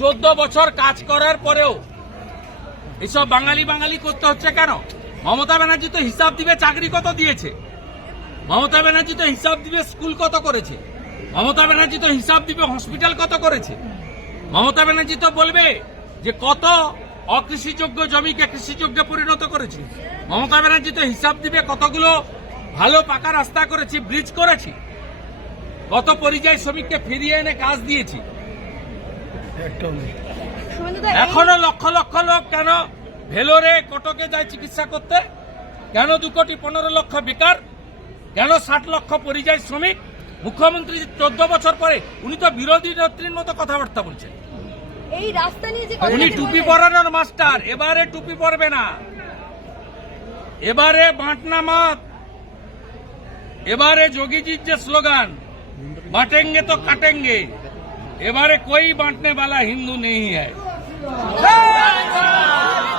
14 বছর কাজ করার পরেও এসব বাঙালি বাঙালি করতে হচ্ছে কেন? মমতা ব্যানার্জি তো হিসাব দিবে চাকরি কত দিয়েছে, মমতা ব্যানার্জি তো হিসাব দিবে স্কুল কত করেছে, মমতা ব্যানার্জি তো হিসাব দিবে হসপিটাল কত করেছে, মমতা ব্যানার্জি তো বলবে যে কত অকৃষিযোগ্য জমিকে কৃষিযোগ্যে পরিণত করেছে, মমতা ব্যানার্জি তো হিসাব দিবে কতগুলো ভালো পাকা রাস্তা করেছি, ব্রিজ করেছি, কত পরিযায়ী শ্রমিককে ফিরিয়ে এনে কাজ দিয়েছি। এখনো লক্ষ লক্ষ লোক কেন ভেলোরে কটকে যায় চিকিৎসা করতে? কেন 2,15,00,000 বেকার? কেন 60 লক্ষ পরিযায়ী শ্রমিক? মুখ্যমন্ত্রী 14 বছর পরে উনি তো বিরোধী নেত্রীর মতো কথাবার্তা বলছেন। এই রাস্তা নিয়ে যে উনি টুপি পরানোর মাস্টার, এবারে টুপি পরবে না, এবারে বাঁটনা মত, এবারে যোগীজির যে স্লোগান বাঁটেঙ্গে তো কাটেঙ্গে, এবারে कोई बांटने वाला हिंदू नहीं है।